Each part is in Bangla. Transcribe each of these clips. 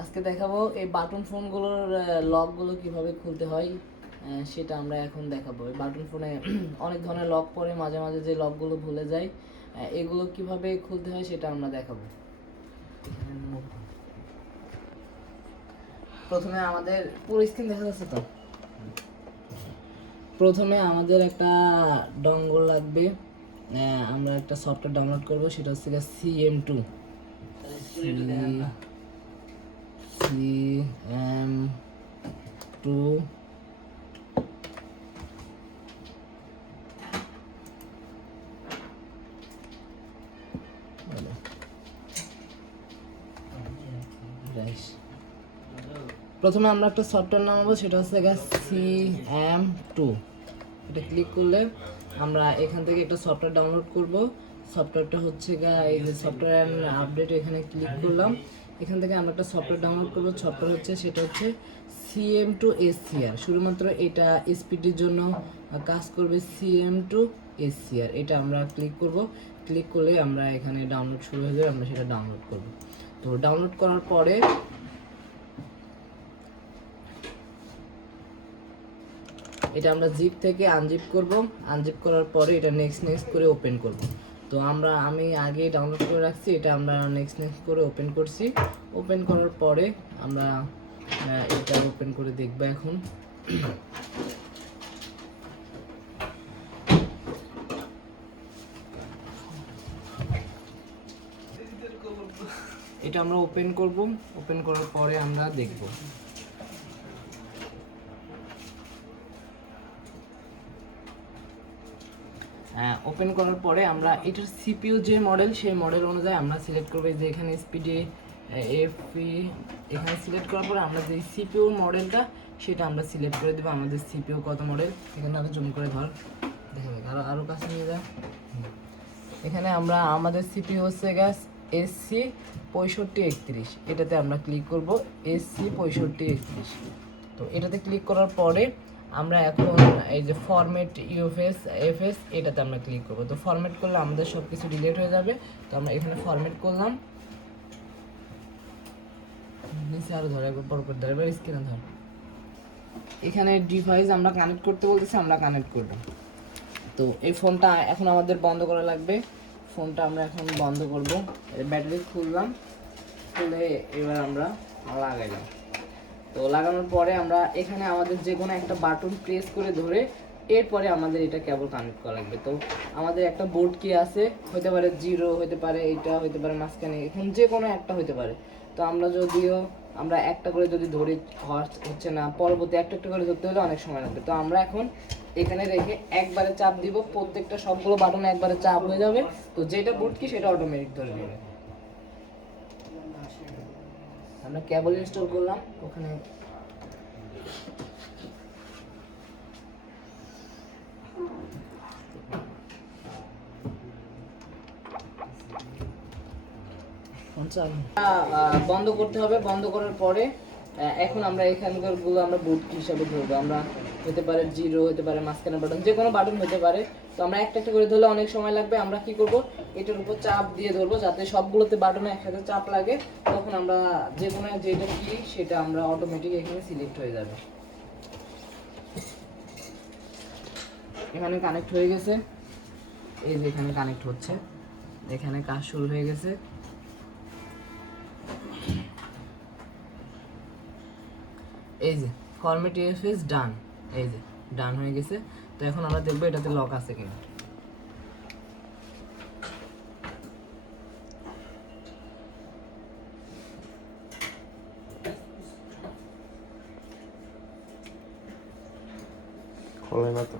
আজকে দেখাবো এই বাটন ফোনগুলোর লকগুলো কিভাবে খুলতে হয়, সেটা আমরা এখন দেখাবো। এই বাটন ফোনে অনেক ধরনের লক পড়ে, মাঝে মাঝে যে লকগুলো ভুলে যায়, এগুলো কিভাবে খুলতে হয় সেটা আমরা দেখাবো। প্রথমে আমাদের পুরো স্ক্রিন দেখা যাচ্ছে তো। প্রথমে আমাদের একটা ডঙ্গল লাগবে, আমরা একটা সফটওয়্যার ডাউনলোড করব, সেটা হচ্ছে CM2 প্রথমে আমরা একটা সফটওয়্যার নামাবো, সেটা হচ্ছে CM2। এটা ক্লিক করলে আমরা এখান থেকে একটা সফটওয়্যার ডাউনলোড করব। সফটওয়্যারটা হচ্ছে এই যে সফটওয়্যার আপডেট, এখানে ক্লিক করলাম। এখান থেকে আমরা একটা সফটওয়্যার ডাউনলোড করবো। সফটওয়্যার হচ্ছে সেটা হচ্ছে CM2 SCR। শুধুমাত্র এটা স্পিডের জন্য কাজ করবে। CM2 SCR এটা আমরা ক্লিক করব। ক্লিক করলে আমরা এখানে ডাউনলোড শুরু হয়ে যাবে, আমরা সেটা ডাউনলোড করব। তো ডাউনলোড করার পরে এটা আমরা জিপ থেকে আনজিপ করব। আনজিপ করার পরে এটা নেক্সট করে ওপেন করব। তো আমি আগে ডাউনলোড করে রাখছি, এটা আমরা নেক্সট করে ওপেন করছি। ওপেন করার পরে আমরা এটা ওপেন করে দেখব এখন। এটা আমরা ওপেন করব। ওপেন করার পরে আমরা দেখব। ওপেন করার পরে আমরা এটার সিপিইউ যে মডেল, সেই মডেল অনুযায়ী আমরা সিলেক্ট করব। যে এখানে স্পিডে এফপি, এখানে সিলেক্ট করার পরে আমরা যে সিপিইউ মডেলটা সেটা আমরা সিলেক্ট করে দেবো। আমাদের সিপিইউ কত মডেল, এখানে আরো জুম করে ধর, দেখে আরো কাছে নিয়ে যা। এখানে আমরা আমাদের সিপিইউ হচ্ছে SC 6531, এটাতে আমরা ক্লিক করব। SC 6531। তো এটাতে ক্লিক করার পরে আমরা এখন এই যে ফরম্যাট এফএস এটাতে আমরা ক্লিক করব। তো ফরম্যাট করলে আমাদের সব কিছু ডিলিট হয়ে যাবে। তো আমরা এখানে ফরম্যাট করলাম। নিচে আরো ধরে পর করে ধরে, এবার স্ক্রিনে ধর। এখানে ডিভাইস আমরা কানেক্ট করতে বলতেছি, আমরা কানেক্ট করব। তো এই ফোনটা এখন আমাদের বন্ধ করা লাগবে। ফোনটা আমরা এখন বন্ধ করব। ব্যাটারি খুললাম, খুলে এবার আমরা লাগাইলাম। তো লাগানোর পরে আমরা এখানে আমাদের যে কোনো একটা বাটন প্রেস করে ধরে এরপরে আমাদের এটা কেবল কানেক্ট করা লাগবে। তো আমাদের একটা বোর্ড কি আছে, হতে পারে 0, হতে পারে এটা, হতে পারে মাঝখানে, এখন যে কোনো একটা হতে পারে। তো আমরা একটা করে যদি ধরি হচ্ছে না, পরবর্তী একটা করে ধরতে হলে অনেক সময় লাগবে। তো আমরা এখন এখানে রেখে একবারে চাপ দিব, প্রত্যেকটা সবগুলো বাটন একবারে চাপ হয়ে যাবে। তো যেটা বোর্ড কি সেটা অটোমেটিক ধরে নেবে। আমরা কেবল ইনস্টল করলাম ওখানে। বন্ধ করতে হবে। বন্ধ করার পরে এখন আমরা এখানকার গুলো আমরা বুট হিসাবে ধরবো। আমরা হতে পারে 0, হতে পারে মাঝখানে বাটন, যে কোনো বাটন হতে পারে। তো আমরা একটা একটা করে ধরলে অনেক সময় লাগবে। আমরা কি করব, এটার উপর চাপ দিয়ে ধরবো যাতে সবগুলোতে বাটনে একসাথে চাপ লাগে। তখন আমরা যে কোনো যেটা কি সেটা আমরা অটোমেটিক এখানে সিলেক্ট হয়ে যাবে। এখানে কানেক্ট হয়ে গেছে, এই যে এখানে কানেক্ট হচ্ছে, এখানে কাজ শুরু হয়ে গেছে। এই যে ফরম্যাট এফএস ডান, এই যে ডান হয়ে গেছে। তো এখন আমরা দেখবো এটাতে লক আছে কিনা। খোলে না তো।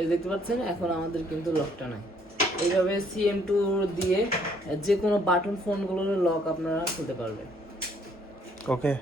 এই দেখতে পাচ্ছেন, এখন আমাদের কিন্তু লকটা নাই। এইভাবে CM2 দিয়ে যে কোনো বাটন ফোনগুলোর লক আপনারা খুলতে পারবেন। ওকে।